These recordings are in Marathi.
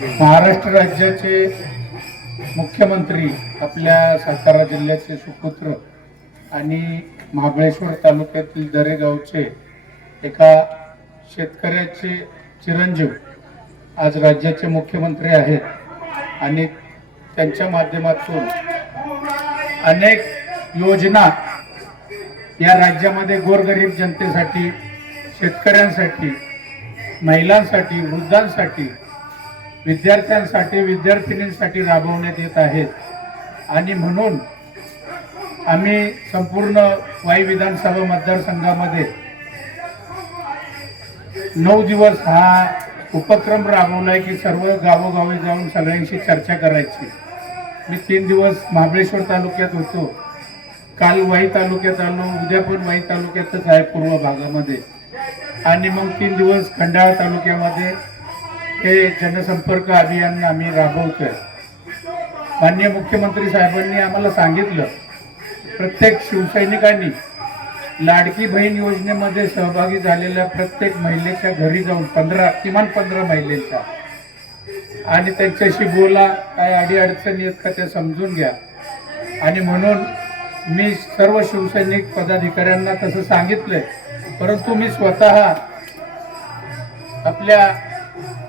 महाराष्ट्र राज्याचे मुख्यमंत्री आपल्या सातारा जिल्ह्याचे सुपुत्र आणि महाबळेश्वर तालुक्यातील दरेगावचे एका शेतकऱ्याचे चिरंजीव आज राज्याचे मुख्यमंत्री आहेत. आणि त्यांच्या माध्यमातून अनेक योजना या राज्यामध्ये गोरगरीब जनतेसाठी शेतकऱ्यांसाठी महिलांसाठी वृद्धांसाठी विद्यार्थ्यांसाठी विद्यार्थिनींसाठी राबवण्यात येत आहेत. आणि म्हणून आम्ही संपूर्ण वाई विधानसभा मतदारसंघामध्ये नऊ दिवस हा उपक्रम राबवलाय की सर्व गावोगावी जाऊन सगळ्यांशी चर्चा करायची. मी तीन दिवस महाबळेश्वर तालुक्यात होतो. काल वाई तालुक्यात आलो उद्या पण वाई तालुक्यातच आहे पूर्व भागामध्ये. आणि मग तीन दिवस खंडाळा तालुक्यामध्ये हे जनसंपर्क अभियान आम्ही राबवतोय. माननीय मुख्यमंत्री साहेबांनी आम्हाला सांगितलं प्रत्येक शिवसैनिकांनी लाडकी बहीण योजनेमध्ये सहभागी झालेल्या प्रत्येक महिलेच्या घरी जाऊन पंधरा किमान पंधरा महिलेच्या आणि त्यांच्याशी बोला काय अडीअडचणी आहेत का त्या समजून घ्या. आणि म्हणून मी सर्व शिवसैनिक पदाधिकाऱ्यांना तसं सांगितलंय परंतु मी स्वतः आपल्या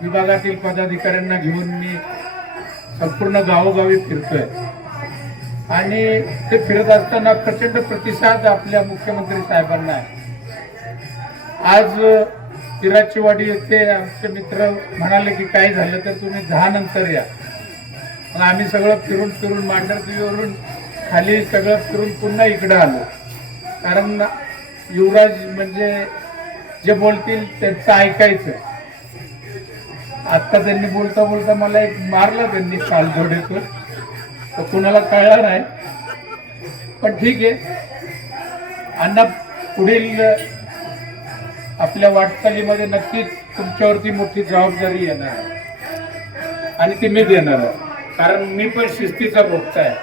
विभागातील पदाधिकाऱ्यांना घेऊन मी संपूर्ण गावोगावी फिरतोय. आणि ते फिरत असताना प्रचंड प्रतिसाद आपल्या मुख्यमंत्री साहेबांना आहे. आज तिराचीवाडी येथे आमचे मित्र म्हणाले की काय झालं तर तुम्ही दहा नंतर या. मग आम्ही सगळं फिरून फिरून मांढरदेवीवरून खाली सगळं फिरून पुन्हा इकडं आलो. कारण युवराज म्हणजे जे बोलतील त्यांचं ऐकायचं. आता त्यांनी बोलता बोलता मला एक मारलं त्यांनी काल जोडेतून तर कुणाला कळलं नाही पण ठीक आहे. अण्णा पुढील आपल्या वाटचालीमध्ये नक्कीच तुमच्यावरती मोठी जबाबदारी येणार आहे. आणि ती मी देणार आहे. कारण मी पण शिस्तीचा भोगता आहे.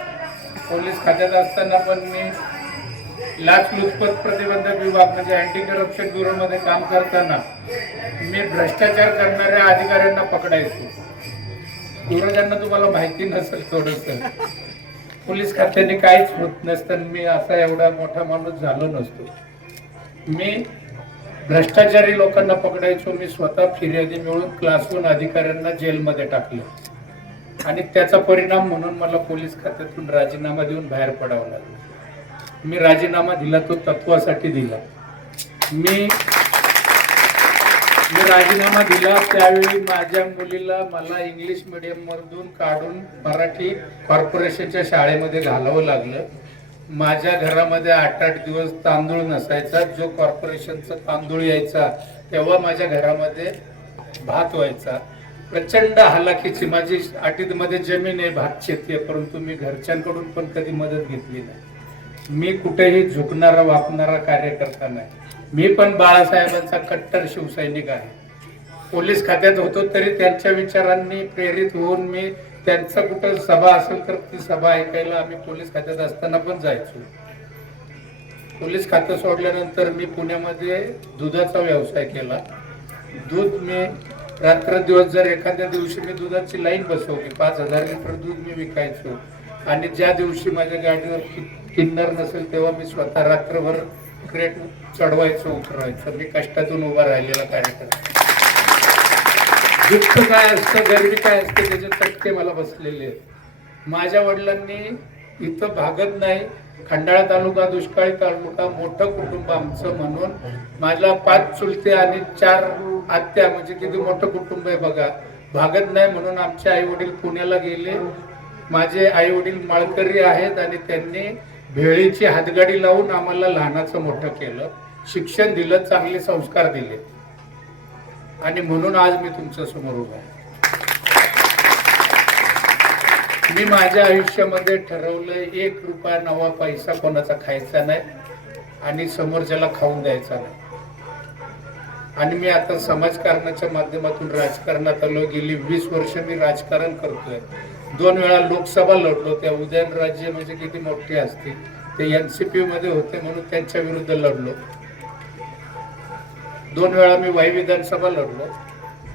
पोलीस खात्यात असताना पण मी लाचलुचपत प्रतिबंधक विभाग म्हणजे अँटी करप्शन ब्युरोमध्ये काम करताना मी भ्रष्टाचार करणाऱ्या अधिकाऱ्यांना पकडायचो. इंग्रजांना तुम्हाला माहिती नसेल थोडस. पोलीस खात्याने काहीच होत नसतं मी असा एवढा मोठा माणूस झालो नसतो. मी भ्रष्टाचारी लोकांना पकडायचो मी स्वतः फिर्यादी मिळून क्लासहून अधिकाऱ्यांना जेलमध्ये टाकलं. आणि त्याचा परिणाम म्हणून मला पोलीस खात्यातून राजीनामा देऊन बाहेर पडावं लागलं. मी राजीनामा दिला तो तत्वासाठी दिला. मी मी राजीनामा दिला त्यावेळी माझ्या मुलीला मला इंग्लिश मीडियम मधून काढून मराठी कॉर्पोरेशनच्या शाळेमध्ये घालावं लागलं. माझ्या घरामध्ये आठ आठ दिवस तांदूळ नसायचा. जो कॉर्पोरेशनचा तांदूळ यायचा तेव्हा माझ्या घरामध्ये भात व्हायचा. प्रचंड हालाकीची माझी आटीमध्ये जमीन आहे भात शेती आहे परंतु मी घरच्यांकडून पण कधी मदत घेतली नाही. मी कुठेही झुकणारा वापणारा कार्यकर्ता नाही. मी पण बाळासाहेबांचा कट्टर शिवसैनिक आहे. पोलीस खात्यात होतो तरी त्यांच्या विचारांनी प्रेरित होऊन मी त्यांचं कुठं सभा असेल तर ती सभा ऐकायला आम्ही पोलीस खात्यात असताना पण जायचो. पोलीस खातं सोडल्यानंतर मी पुण्यामध्ये दुधाचा व्यवसाय केला. दूध मी रात्र दिवस जर एखाद्या दिवशी मी दुधाची लाईन बसवली पाच हजार लिटर दूध मी विकायचो आणि ज्या दिवशी माझ्या गाडीवर कि- किन्नर नसेल तेव्हा मी स्वतः रात्रभर क्रेट चढवायचं उतरवायचं मी कष्टातून उभा राहिलेला कार्यक्रम दुःख काय असतं गरिबी काय असते त्याचे तटके मला बसलेले आहेत. माझ्या वडिलांनी इथं भागत नाही. खंडाळा तालुका दुष्काळी तालुका मोठं कुटुंब आमचं म्हणून माझ्या पाच चुलते आणि चार आत्या म्हणजे किती मोठं कुटुंब आहे बघा भागत नाही म्हणून आमचे आई वडील पुण्याला गेले. माझे आई वडील माळकरी आहेत आणि त्यांनी भेळीची हातगाडी लावून आम्हाला लहानाचं मोठं केलं. शिक्षण दिलं चांगले संस्कार दिले. आणि म्हणून आज मी तुमच्यासमोर उभा आहे. मी माझ्या आयुष्यामध्ये ठरवलंय एक रुपया नवा पैसा कोणाचा खायचा नाही आणि समोरच्याला खाऊन द्यायचा नाही. आणि मी आता समाजकारणाच्या माध्यमातून राजकारणात आलो गेली वीस वर्ष मी राजकारण करतोय. दोन वेळा लोकसभा लढलो. त्या उदयन राज्य म्हणजे किती मोठी असते ते एन सी मध्ये होते म्हणून त्यांच्या विरुद्ध लढलो. दोन वेळा मी वाई विधानसभा लढलो.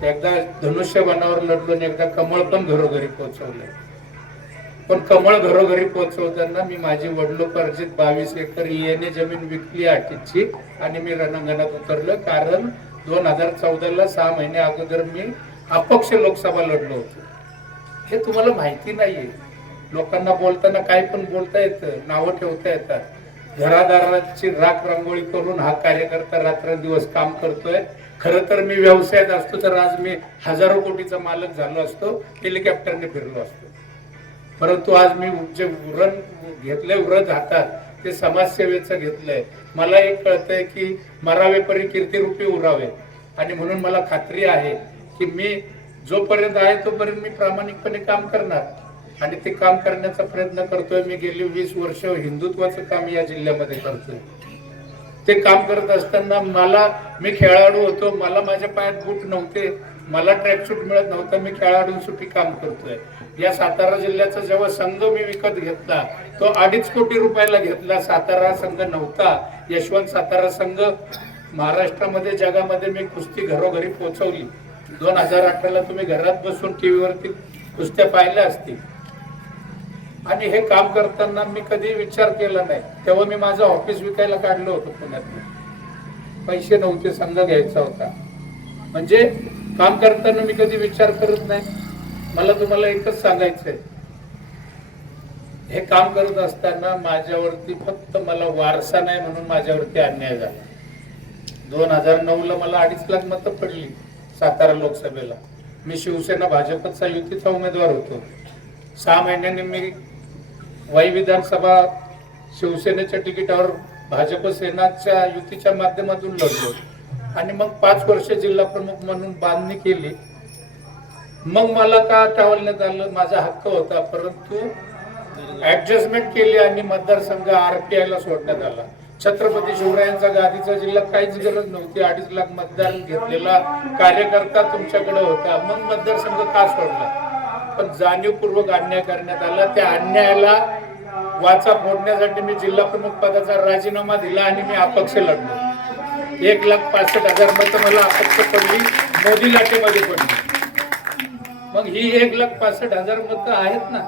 एकदा धनुष्यबाणावर लढलो आणि एकदा कमळ पण घरोघरी पोहोचवलं. पण कमळ घरोघरी पोहोचवताना मी माझी वडिलोपार्जित बावीस एकर येणे जमीन विकली आठीची आणि मी रणांगणात उतरलं. कारण दोन हजार चौदाला सहा महिने अगोदर मी अपक्ष लोकसभा लढलो होतो. हे तुम्हाला माहिती नाहीये. लोकांना बोलताना काय पण बोलता येतं नावं ठेवता येतात. घरादाराची राख रांगोळी करून हा कार्यकर्ता रात्रंदिवस काम करतोय. खरं तर मी व्यवसायात असतो तर आज मी हजारो कोटीचा मालक झालो असतो हेलिकॉप्टरने फिरलो असतो. परंतु आज मी जे व्रण घेतलंय व्रत हातात ते समाजसेवेचं घेतलंय. मला एक कळतंय की मरावे परी कीर्तिरूपी उरावे. आणि म्हणून मला खात्री आहे की मी जोपर्यंत आहे तोपर्यंत मी प्रामाणिकपणे काम करणार. आणि ते काम करण्याचा प्रयत्न करतोय. मी गेली वीस वर्ष हिंदुत्वाचं काम या जिल्ह्यामध्ये करतोय. ते काम करत असताना मला मी खेळाडू होतो. मला माझ्या पायात बूट नव्हते. मला ट्रॅकसूट मिळत नव्हतं. मी खेळाडूंसाठी काम करतोय. या सातारा जिल्ह्याचा जेव्हा संघ मी विकत घेतला तो अडीच कोटी रुपयाला घेतला. सातारा संघ नव्हता. यशवंत सातारा संघ महाराष्ट्रामध्ये जगामध्ये मी कुस्ती घरोघरी पोहोचवली. दोन हजार अठराला तुम्ही घरात बसून टीव्हीवरती कुस्त्या पाहिल्या असतील. आणि हे काम करताना मी कधी विचार केला नाही. तेव्हा मी माझं ऑफिस विकायला काढलं होतं पुण्यात पैसे नव्हते संघ घ्यायचा होता. म्हणजे काम करताना मी कधी विचार करत नाही. मला तुम्हाला एकच सांगायचंय. हे काम करत असताना माझ्यावरती फक्त मला वारसा नाही म्हणून माझ्यावरती अन्याय झाला. दोन हजार नऊ ला मला अडीच लाख मतं पडली सातारा लोकसभेला. मी शिवसेना भाजपचा युतीचा उमेदवार होतो. सहा महिन्यांनी मी वाई विधानसभा शिवसेनेच्या तिकिटावर भाजप सेनाच्या युतीच्या माध्यमातून लढलो. आणि मग पाच वर्ष जिल्हा प्रमुख म्हणून बांधणी केली. मग मला का टावलण्यात आलं? माझा हक्क होता परंतु ऍडजस्टमेंट केली आणि मतदारसंघ आरपीआय ला सोडण्यात आला. छत्रपती शिवरायांचा गादीचा जिल्हा काहीच गरज नव्हती. अडीच लाख मतदार घेतलेला कार्यकर्ता तुमच्याकडे होता. मग मतदारसंघ का सोडला? पण जाणीवपूर्वक अन्याय करण्यात आला. त्या अन्यायाला वाचा फोडण्यासाठी मी जिल्हा प्रमुख पदाचा राजीनामा दिला आणि मी अपक्ष लढलो. एक लाख पासष्ट हजार मतं मला अपक्ष पडली मोदी लाटेमध्ये पडली. मग ही एक लाख पासष्ट हजार मतं आहेत ना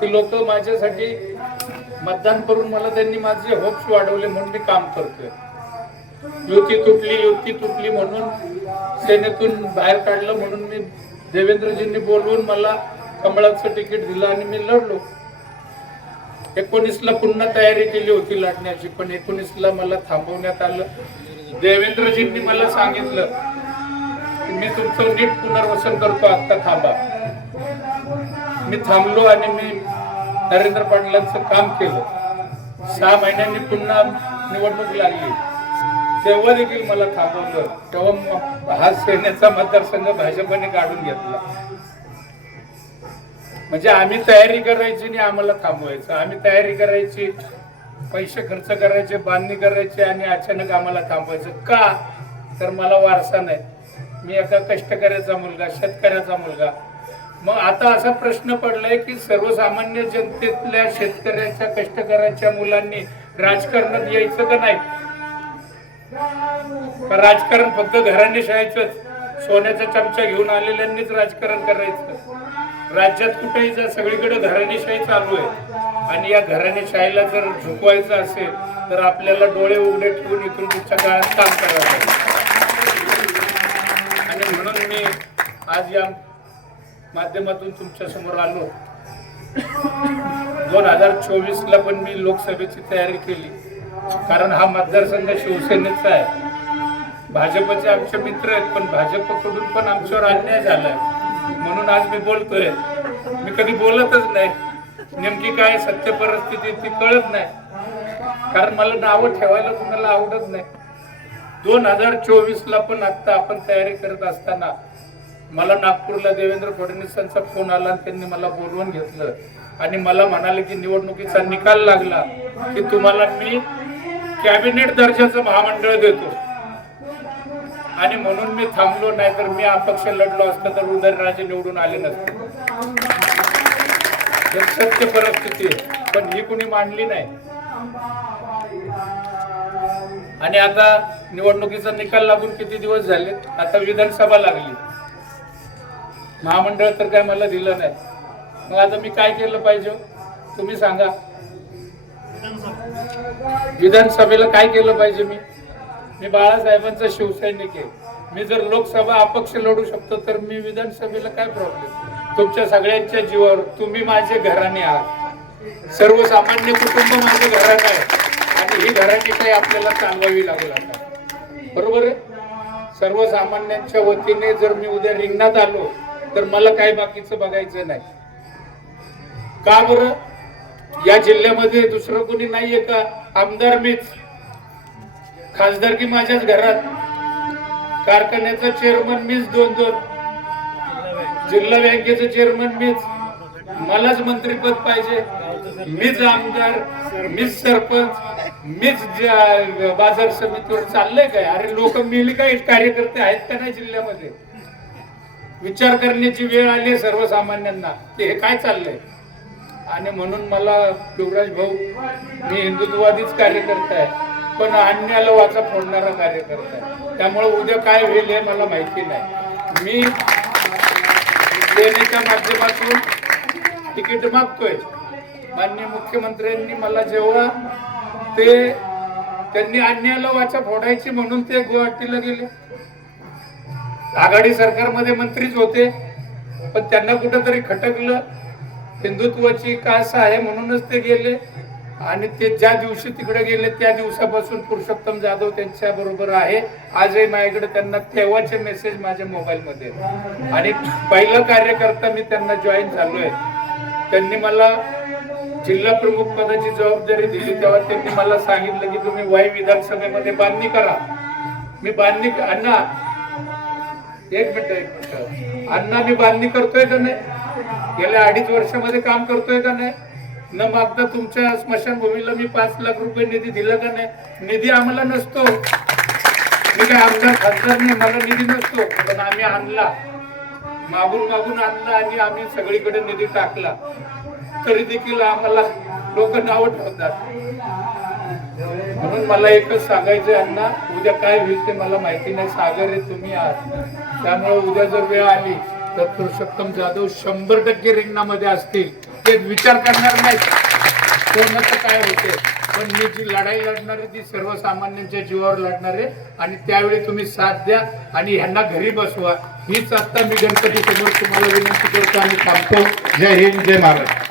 ती लोक माझ्यासाठी मतदान करून मला त्यांनी माझे होप्स वाढवले म्हणून मी काम करतोय. युती तुटली युती तुटली म्हणून सेनेतून बाहेर काढलं म्हणून मी देवेंद्रजींनी बोलवून मला कमळाचं तिकीट दिलं आणि मी लढलो. एकोणीसला पुन्हा तयारी केली होती लढण्याची पण एकोणीसला मला थांबवण्यात आलं. देवेंद्रजींनी मला सांगितलं की मी तुमचं नीट पुनर्वसन करतो आता थांबा. मी थांबलो आणि मी नरेंद्र पाटलांचं काम केलं. सहा महिन्यांनी पुन्हा निवडणूक लागली. तेव्हा देखील मला थांबवलं. तेव्हा हा सेनेचा मतदारसंघ भाजपने काढून घेतला. म्हणजे आम्ही तयारी करायची आणि आम्हाला थांबवायचं. आम्ही तयारी करायची पैसे खर्च करायचे बांधणी करायची आणि अचानक आम्हाला थांबवायचं. का? तर मला वारसा नाही. मी एका कष्टकऱ्याचा मुलगा शेतकऱ्याचा मुलगा. मग आता असा प्रश्न पडलाय की सर्वसामान्य जनतेतल्या शेतकऱ्याच्या कष्टकऱ्याच्या मुलांनी राजकारणात यायचं का नाही? राजकारण फक्त घराने शाळेच सोन्याचा चमचा घेऊन आलेल्यांनीच राजकारण करायचं? राज्यात कुठेही जा सगळीकडे घराणेशाही चालू आहे आणि या घराणेशाहीला जर झुकवायचं असेल तर आपल्याला डोळे उघडे ठेवून इथून पुढच्या काळात काम करावं लागेल. आणि म्हणून मी आज या माध्यमातून तुमच्यासमोर आलो. दोन हजार चोवीसला पण मी लोकसभेची तयारी केली. कारण हा मतदारसंघ शिवसेनेचा आहे. भाजपचे आमचे मित्र आहेत पण भाजपकडून पण आमच्यावर अन्याय झालाय. म्हणून आज मी बोलतोय. मी कधी बोलतच नाही. नेमकी काय सत्य परिस्थिती ती कळत नाही. कारण मला नावं ठेवायला कुणाला आवडत नाही. दोन हजार चोवीस ला पण आता आपण तयारी करत असताना मला नागपूरला देवेंद्र फडणवीसांचा फोन आला आणि त्यांनी मला बोलवून घेतलं. आणि मला म्हणाले की निवडणुकीचा निकाल लागला की तुम्हाला मी कॅबिनेट दर्जाचं महामंडळ देतो. आणि म्हणून मी थांबलो नाही तर मी अपक्ष लढलो असतं तर उदयनराजे निवडून आले नसते. हे सत्य परिस्थिती आहे पण ही कुणी मांडली नाही. आणि आता निवडणुकीचा निकाल लागून किती दिवस झाले? आता विधानसभा लागली. महामंडळ तर काय मला दिलं नाही. मग आता मी काय केलं पाहिजे हो? तुम्ही सांगा. विधानसभेला काय केलं पाहिजे मी? मी बाळासाहेबांचा शिवसैनिक आहे. मी जर लोकसभा अपक्ष लढू शकतो तर मी विधानसभेला काय प्रॉब्लेम तुमच्या सगळ्यांच्या जीवावर तुम्ही माझे घराणे आहात. सर्वसामान्य कुटुंब माझे घराणं आहे. आणि ही घराणी काही आपल्याला चालवावी लागेल आता बरोबर आहे? सर्वसामान्यांच्या वतीने जर मी उद्या रिंगणात आलो तर मला काही बाकीचं बघायचं नाही. का बरं? या जिल्ह्यामध्ये दुसरं कोणी नाहीये का? आमदार मीच. खासदार की माझ्याच घरात. कारखान्याचा चेअरमन मीच दोन दोन. जिल्हा बँकेचं चेअरमन मीच. मलाच मंत्रीपद पाहिजे. मीच आमदार मीच सरपंच मीच बाजार समितीवर चाललंय काय? अरे लोक मिली काय? कार्यकर्ते आहेत का नाही जिल्ह्यामध्ये? विचार करण्याची वेळ आली सर्वसामान्यांना. ते हे काय चाललंय? आणि म्हणून मला युवराज भाऊ मी हिंदुत्ववादीच कार्यकर्ता आहे. पण अन्याला वाचा फोडणारा कार्यकर्ता आहे. त्यामुळे उद्या काय होईल हे मला माहिती नाही. मी सेनेच्या माध्यमातून तिकीट मागतोय. माननीय मुख्यमंत्र्यांनी मला जेव्हा ते त्यांनी अन्यायाला वाचा फोडायची म्हणून ते गुवाहाटीला गेले. आघाडी सरकारमध्ये मंत्रीच होते पण त्यांना कुठंतरी खटकलं. हिंदुत्वाची कास आहे म्हणूनच ते गेले. आणि ते ज्या दिवशी तिकडे गेले त्या दिवसापासून पुरुषोत्तम जाधव त्यांच्या बरोबर आहे. आजही माझ्याकडे त्यांना तेव्हाचे मेसेज माझ्या मोबाईलमध्ये आणि पहिलं कार्यकर्ता मी त्यांना जॉईन झालोय. त्यांनी मला जिल्हा प्रमुख पदाची जबाबदारी दिली. तेव्हा त्यांनी मला सांगितलं की तुम्ही वाई विधानसभेमध्ये बांधणी करा. मी बांधणी अण्णा एक मिनिट एक मिनिट. अण्णा मी बांधणी करतोय का नाही? गेल्या अडीच वर्षामध्ये काम करतोय का नाही? न मागता तुमच्या स्मशानभूमीला मी पाच लाख रुपये निधी दिला का नाही? निधी आम्हाला नसतो. म्हणजे मी काय आमदार खासदार नाही मला निधी नसतो पण आम्ही आणला. मागून मागून आणला आणि आम्ही सगळीकडे निधी टाकला. तरी देखील आम्हाला लोक नाव ठेवतात. म्हणून मला एकच सांगायचं अण्णा उद्या काय होईल ते मला माहिती नाही. सागर आहे तुम्ही आहात. त्यामुळे उद्या जर वेळ आली तर पुरुषोत्तम जाधव शंभर टक्के रिंगणामध्ये असतील. ते विचार करणार नाही कोणाचं काय होते? पण मी जी लढाई लढणार आहे ती सर्वसामान्यांच्या जीवावर लढणार आहे. आणि त्यावेळी तुम्ही साथ द्या आणि ह्यांना घरी बसवा. हीच आता मी गणपती समोर तुम्हाला विनंती करतो आणि थांबतो. जय हिंद जय महाराष्ट्र.